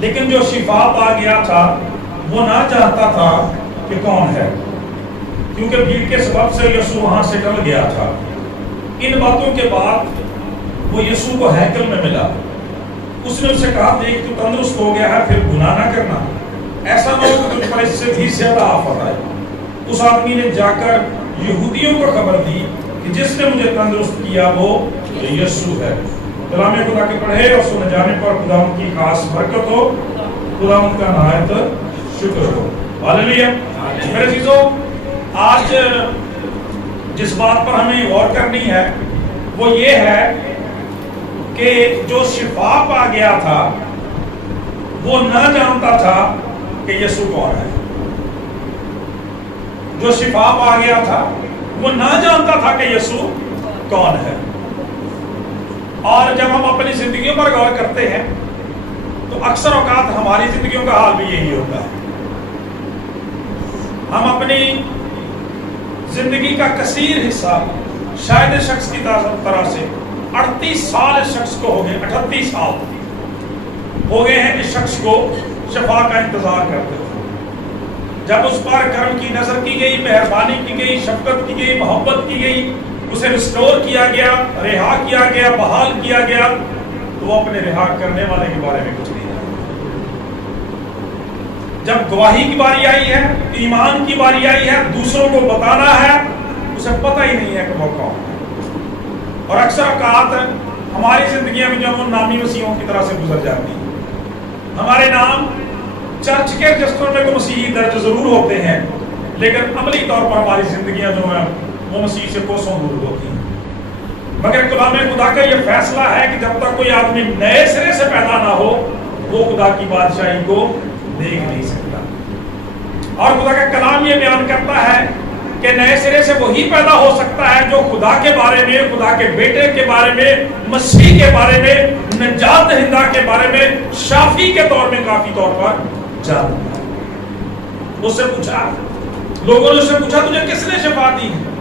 لیکن جو شفا پا گیا تھا وہ نہ چاہتا تھا کہ کون ہے، کیونکہ بھیڑ کے سبب سے یسوع وہاں سے ٹل گیا تھا۔ ان باتوں کے بعد وہ یسوع کو ہیکل میں ملا۔ اس نے اسے کہا، دیکھ تو تندرست ہو گیا ہے، پھر گناہ نہ کرنا، ایسا نہ ہو کہ تجھ پر اس سے بھی زیادہ آفت آئے۔ اس آدمی نے جا کر یہودیوں کو خبر دی کہ جس نے مجھے تندرست کیا وہ یسوع ہے۔ کلام خدا کے پڑھے اور سنے جانے پر خداوند کی خاص برکت ہو، خداوند کا نہایت شکر ہو۔ ہاللیلویا۔ میرے عزیزو، آج جس بات پر ہمیں غور کرنی ہے وہ یہ ہے کہ جو شفا پا گیا تھا وہ نہ جانتا تھا کہ یسوع کون ہے۔ جو شفا پا گیا تھا وہ نہ جانتا تھا کہ یسوع کون ہے۔ اور جب ہم اپنی زندگیوں پر غور کرتے ہیں تو اکثر اوقات ہماری زندگیوں کا حال بھی یہی ہوتا ہے۔ ہم اپنی زندگی کا کثیر حصہ شاید اس شخص کی طرح سے 38 سال اس شخص کو ہو گئے، 38 سال ہو گئے ہیں اس شخص کو شفا کا انتظار کرتے ہوئے۔ جب اس پر کرم کی نظر کی گئی، مہربانی کی گئی، شفقت کی گئی، محبت کی گئی، اسے ریسٹور کیا گیا، رہا کیا گیا، بحال کیا گیا، تو وہ اپنے رہا کرنے والے کے بارے میں کچھ نہیں جانتا۔ جب گواہی کی باری آئی ہے، ایمان کی باری آئی ہے، دوسروں کو بتانا ہے، اسے پتہ ہی نہیں ہے کہ وہ کون ہے۔ اور اکثر اوقات ہماری زندگیاں میں جو ہم نامی مسیحوں کی طرح سے گزر جاتی ہیں، ہمارے نام چرچ کے رجسٹر میں تو مسیحی درج ضرور ہوتے ہیں، لیکن عملی طور پر ہماری زندگیاں جو ہیں وہ مسیح سے کوسوں دور ہوتی ہیں۔ مگر کلام خدا کا یہ فیصلہ ہے کہ جب تک کوئی آدمی نئے سرے سے پیدا نہ ہو وہ خدا کی بادشاہی کو دیکھ نہیں سکتا۔ اور خدا کا کلام یہ بیان کرتا ہے کہ نئے سرے سے وہی پیدا ہو سکتا ہے جو خدا کے بارے میں، خدا کے بیٹے کے بارے میں، مسیح کے بارے میں، نجات دہندہ کے بارے میں شافی کے طور میں کافی طور پر جانتا ہے۔ اس سے پوچھا، لوگوں نے اس سے پوچھا، تجھے کس نے شفا دی ہے؟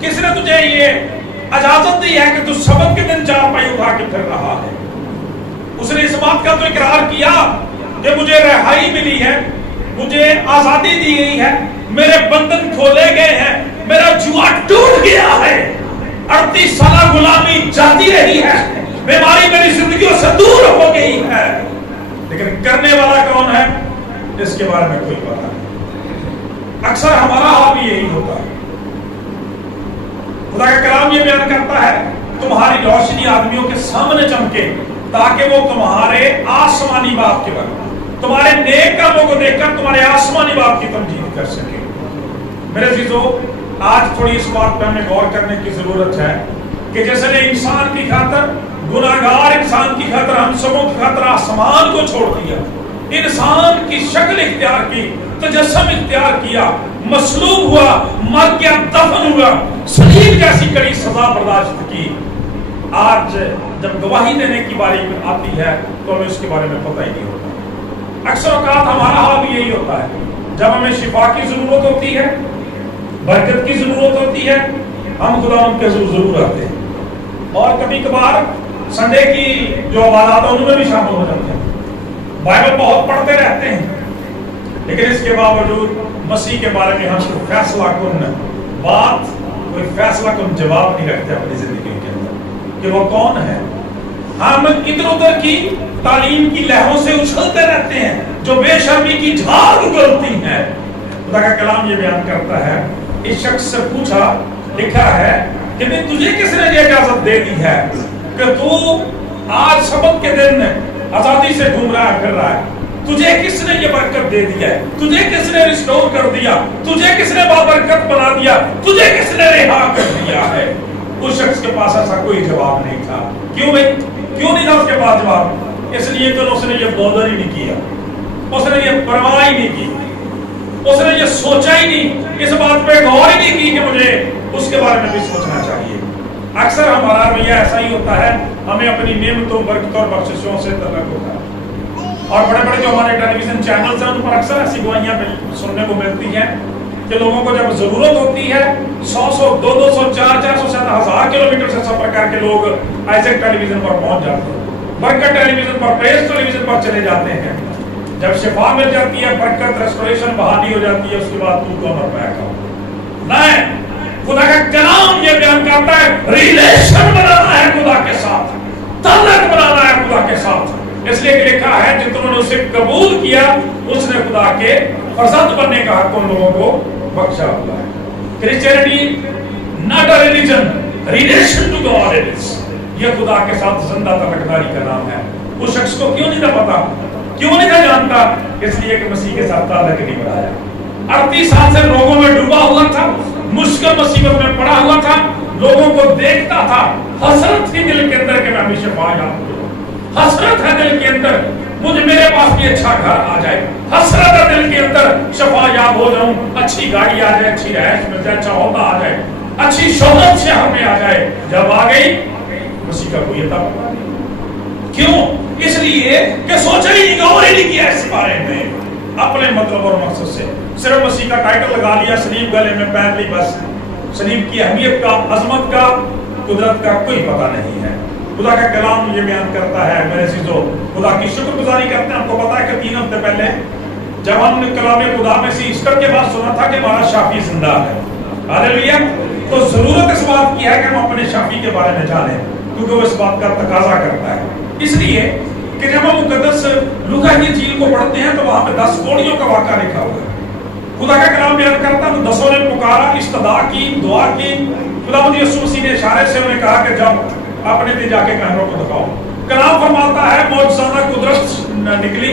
کس نے تجھے یہ اجازت دی ہے کہ تو سبت کے دن چارپائی اٹھا کے پھر رہا ہے؟ اس نے اس بات کا تو اقرار کیا کہ مجھے رہائی ملی ہے، مجھے آزادی دی گئی ہے، میرے بندھن کھولے گئے ہیں، میرا جوا ٹوٹ گیا ہے، 38 سالہ غلامی جاتی رہی ہے، بیماری میری زندگیوں سے دور ہو گئی ہے، لیکن کرنے والا کون ہے اس کے بارے میں کوئی پتہ نہیں۔ اکثر ہمارا حال بھی یہی ہوتا ہے۔ خدا کا کلام یہ بیان کرتا ہے، تمہاری روشنی آدمیوں کے سامنے چمکے تاکہ وہ تمہارے آسمانی باپ کے بارے میں، تمہارے نیک کاموں کو دیکھ کر تمہارے آسمانی باپ کی تمجید کر سکے۔ میرے عزیزو، آج تھوڑی اس بات پہ ہمیں غور کرنے کی ضرورت ہے کہ جیسے نے انسان کی خاطر، گناہگار انسان کی خاطر، ہم سبوں کی خاطر آسمان کو چھوڑ دیا، انسان کی شکل اختیار کی، تجسم اختیار کیا، مصلوب ہوا، مر گیا، دفن ہوا، صلیب جیسی کڑی سزا برداشت کی، آج جب گواہی دینے کی باری آتی ہے تو ہمیں اس کے بارے میں پتہ ہی نہیں ہوتا۔ اکثر اوقات ہمارا حال بھی یہی ہوتا ہے، جب ہمیں شفا کی ضرورت ہوتی ہے، برکت کی ضرورت ہوتی ہے، ہم خداوند کے حضور ضرور آتے ہیں، اور کبھی کبھار سنڈے کی جو عبادات ہیں ان میں بھی شامل ہو جاتے ہیں، بائبل بہت پڑھتے رہتے ہیں، لیکن اس کے باوجود مسیح کے بارے میں ہم کوئی فیصلہ کن بات، کوئی فیصلہ کن جواب نہیں رکھتے اپنی زندگی کے اندر کہ وہ کون ہے۔ ہم ادھر ادھر کی تعلیم کی لہروں سے اچھلتے رہتے ہیں جو بے شرمی کی جھاگ اگلتی ہیں۔ خدا کا کلام یہ بیان کرتا ہے، اس شخص سے پوچھا، لکھا ہے کہ میں تجھے کس نے یہ اجازت دے دی ہے کہ تو آج سبت کے دن آزادی سے گھوم رہا ہے، پھر رہا ہے؟ تجھے کس نے یہ برکت دے دی ہے؟ تجھے کس نے ریسٹور کر دیا؟ تجھے کس نے بابرکت بنا دیا؟ تجھے کس نے رہا کر دیا ہے؟ اس شخص کے پاس ایسا کوئی جواب نہیں تھا۔ کیوں بھائی؟ کیوں نہیں تھا اس کے پاس جواب؟ اس لیے کہ اس نے یہ بودر ہی نہیں کیا، اس نے یہ پرواہ ہی نہیں کی، اس نے یہ سوچا ہی نہیں، اس بات پہ غور ہی نہیں کی کہ مجھے اس کے بارے میں بھی سوچنا چاہیے۔ اکثر ہمارا رویہ ایسا ہی ہوتا ہے، ہمیں اپنی نعمتوں، برکتوں اور بخششوں سے تعلق ہوتا ہے، اور بڑے بڑے جو ہمارے ٹیلی ویژن چینلز ہیں ان پر اکثر ایسی گواہیاں سننے کو ملتی ہیں کہ لوگوں کو جب ضرورت ہوتی ہے 100 200 400 سے 1000 کلومیٹر سے سفر کر کے لوگ آئزیک ٹیلی ویژن پر پہنچ جاتے ہیں، برکت ٹیلی ویژن پر، پریس ٹیلی ویژن پر چلے جاتے ہیں، جب شفا مل جاتی ہے، برکت ریسٹوریشن بحالی ہو جاتی ہے، اس کے بعد تو عمر بیک آؤ. نہیں، خدا کا کلام یہ بیان کرتا ہے ریلیشن بنانا ہے خدا کے ساتھ، تعلق بنانا ہے خدا کے ساتھ. اس لیے کہ لکھا ہے جتنوں نے اسے قبول کیا اس نے خدا کے فرزند بننے کا حق ان لوگوں کو بخشا ہوا ہے. Christianity not a religion, relation to God it is. یہ خدا کے ساتھ زندہ تعلقداری کا نام ہے. اس شخص کو کیوں نہیں تھا پتا، کیوں نہیں تھا جانتا؟ اس لیے کہ مسیح کے ساتھ تعلق نہیں بنایا. 38 سال سے لوگوں میں ڈوبا ہوا تھا، مشکل مصیبت میں پڑا ہوا تھا، لوگوں کو دیکھتا تھا. حسرت تھی دل کے اندر کہ میں بھی شفا یاب ہوں. حسرت ہے دل کے اندر مجھے میرے پاس بھی اچھا گھر آ جائے. حسرت ہے دل کے اندر شفا یاب ہو جاؤں، اچھی گاڑی آ جائے، اچھی رہائش مل جائے، اچھا ہوتا آ جائے، اچھی شہرت شہر میں آ جائے. جب آ گئی مسیح کا کوئی عطا پتا نہیں. کیوں؟ اس لیے کہ سوچا ہی نہیں، غور ہی نہیں کیا اس بارے میں. اپنے مطلب اور مقصد سے صرف مسیح کا ٹائٹل لگا لیا، سلیب گلے میں پہن لی، بس. سلیب کی اہمیت کا، عظمت کا، قدرت کا کوئی پتہ نہیں ہے. خدا کا کلام یہ بیان کرتا ہے میرے عزیزو، خدا کی شکر گزاری کرتے ہیں. آپ کو پتا ہے کہ 3 ہفتے پہلے جب ہم نے کلام خدا میں سے ایسٹر کے بعد سنا تھا کہ ہمارا شافی زندہ ہے، ہاللیلویا، تو ضرورت اس بات کی ہے کہ ہم اپنے شافی کے بارے میں جانیں، کیونکہ وہ اس بات کا تقاضا کرتا ہے. اس لیے کہ جب ہم مقدس لوکا کی انجیل کو پڑھتے ہیں تو وہاں پہ 10 کوڑیوں کا واقعہ لکھا ہوا ہے. خدا کا کلام بیان کرتا ہے 10 نے پکارا، استدعا کی، دعا کی. خداوند یسوع مسیح نے اشارے سے انہیں کہا کہ جاؤ اپنے دل جا کے کہانوں کو دکھاؤ. کلام فرماتا ہے معجزانہ قدرت نکلی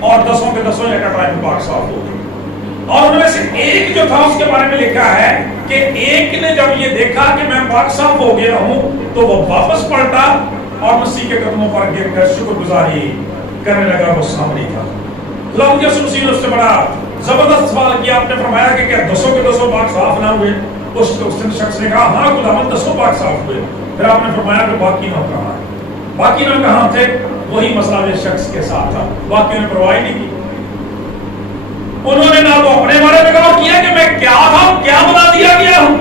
اور 10 کے 10 ایک ٹائم پاک صاف ہو گئی. اور ان میں سے ایک جو تھا اس کے بارے میں لکھا ہے کہ ایک نے جب یہ دیکھا کہ میں پاک صاف ہو گیا ہوں تو وہ واپس پلٹا اور مسیح کے قدموں پر گر کر شکر گزاری کرنے لگا. وہ سامنے تھا. خداوند یسوع مسیح نے اس سے بڑا زبردست سوال کیا. آپ نے فرمایا کہ کیا 10 کے 10 پاک صاف نہ ہوئے؟ اس شخص نے کہا ہاں خداوند 10 پاک صاف ہوئے. پھر آپ نے فرمایا کہ باقی نہ کہاں؟ باقی نہ کہاں تھے؟ وہی مسئلہ اس شخص کے ساتھ تھا. باقی نے پرواہ نہیں کی. انہوں نے نہ تو اپنے بارے میں غور کیا کہ میں کیا تھا، کیا بنا دیا گیا ہوں،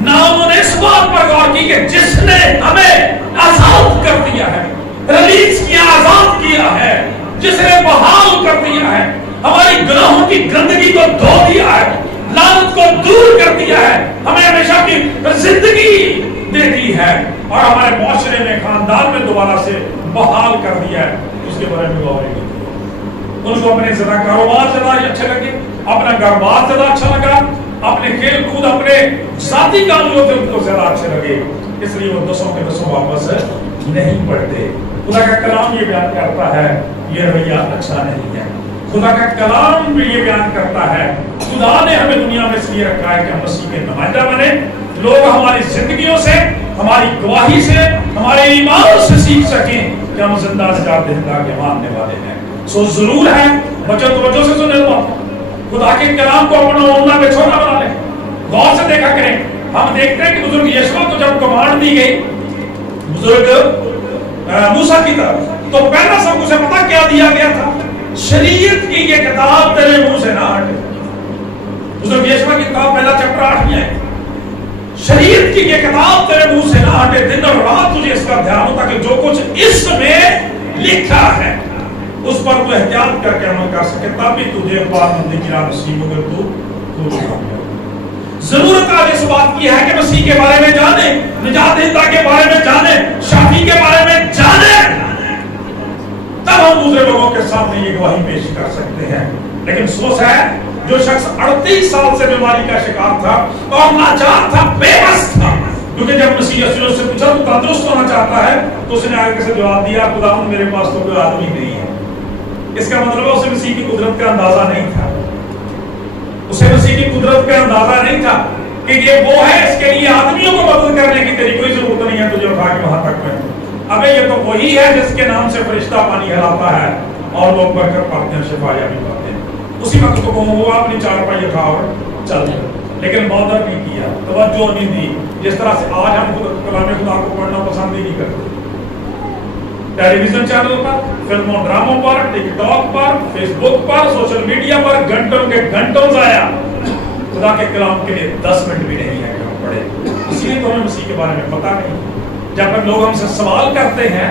نہ انہوں نے اس بات پر غور کی کہ جس نے ہمیں آزاد کر دیا ہے، ریلیز کیا، آزاد کیا ہے، جس نے بحال کر دیا ہے، ہماری گناہوں کی گندگی کو دھو دیا ہے، لعنت کو دور کر دیا ہے، ہمیں ہمیشہ کی زندگی دے دی ہے اور ہمارے معاشرے میں، خاندان میں دوبارہ سے بحال کر دیا ہے. اس کے بارے میں غور نہیں. ان کو اپنے زیادہ کاروبار زیادہ اچھے لگے، اپنا کاروبار زیادہ اچھا لگا، اپنے کھیل کود، اپنے ذاتی کاموں سے ان کو زیادہ اچھے لگے. اس لیے وہ 10 کے 10 واپس نہیں پڑھتے. خدا کا کلام یہ بیان کرتا ہے یہ رویہ اچھا نہیں ہے. خدا کا کلام بھی یہ بیان کرتا ہے خدا نے ہمیں دنیا میں اس لیے رکھا ہے کہ ہم مسیح کے نمائندہ بنے. لوگ ہماری زندگیوں سے، ہماری گواہی سے، ہمارے ایمان سے سیکھ سکیں کہ ہم زندہ نجات دہندہ کے ماننے والے ہیں. سو ضرور ہے توجہ سے سنیں تو خدا کے کلام کو اپنا اوڑھنا بچھونا بنا لیں. غور سے دیکھا کریں. ہم دیکھتے ہیں کہ بزرگ یشوع کو جب کمانڈ دی گئی بزرگ موسیٰ کی طرف، تو پہلا سب اسے پتہ کیا دیا گیا تھا؟ شریعت کی یہ کتاب تیرے منہ سے نہ ہٹے. بزرگ یشوع کی کتاب پہلا چیپٹر 8 میں ہے. شریعت کی یہ کتاب تیرے منہ سے نہ ہٹے، دن اور رات تجھے اس کا دھیان ہو تاکہ جو کچھ اس میں لکھا ہے اس پر تو احتیاط کر کے عمل کر سکے، تب بھی تجھے پابندی کی راہ نصیب ہوگی. تو ضرورت آج اس بات کی ہے کہ مسیح کے بارے میں جانیں، نجات دہندہ کے بارے میں جانیں، شافی کے بارے میں جانیں، تب ہم دوسرے لوگوں کے سامنے یہ گواہی پیش کر سکتے ہیں. لیکن افسوس ہے جو شخص 38 سال سے بیماری کا شکار تھا اور لاچار تھا، بے بس تھا، کیونکہ جب مسیح یسوع سے پوچھا تو تندرست ہونا چاہتا ہے تو اس نے آگے سے جواب دیا خداوند میرے پاس تو کوئی آدمی نہیں ہے. اس کا مطلب ہے اسے مسیح کی قدرت کا اندازہ نہیں تھا. اسے مسیح کی قدرت کا اندازہ نہیں تھا کہ یہ وہ ہے، اس کے لیے آدمیوں کو مدد کرنے کی تیری کوئی ضرورت نہیں ہے، تجھے اٹھا کے وہاں تک میں. ابے یہ تو وہی ہے جس کے نام سے فرشتہ پانی ہلاتا ہے اور لوگ برکت پاتے ہیں، شفا یابی پاتے ہیں. اسی وقت تو وہ اپنی چارپائی اٹھا اور چل دیا، لیکن بادر نہیں کیا، توجہ نہیں دی. جس طرح سے آج ہم کلام خدا کو پڑھنا پسند ہی نہیں کرتے. ٹیلی ویژن چینل پر، فلموں ڈراموں پر، ٹک ٹاک پر، فیس بک پر، سوشل میڈیا پر گھنٹوں کے گھنٹوں ضائع. خدا کے کلام کے لیے 10 منٹ بھی نہیں ہے کہ ہم پڑھیں. اسی لیے تو ہمیں مسیح کے بارے میں پتہ نہیں. جب لوگ ہم سے سوال کرتے ہیں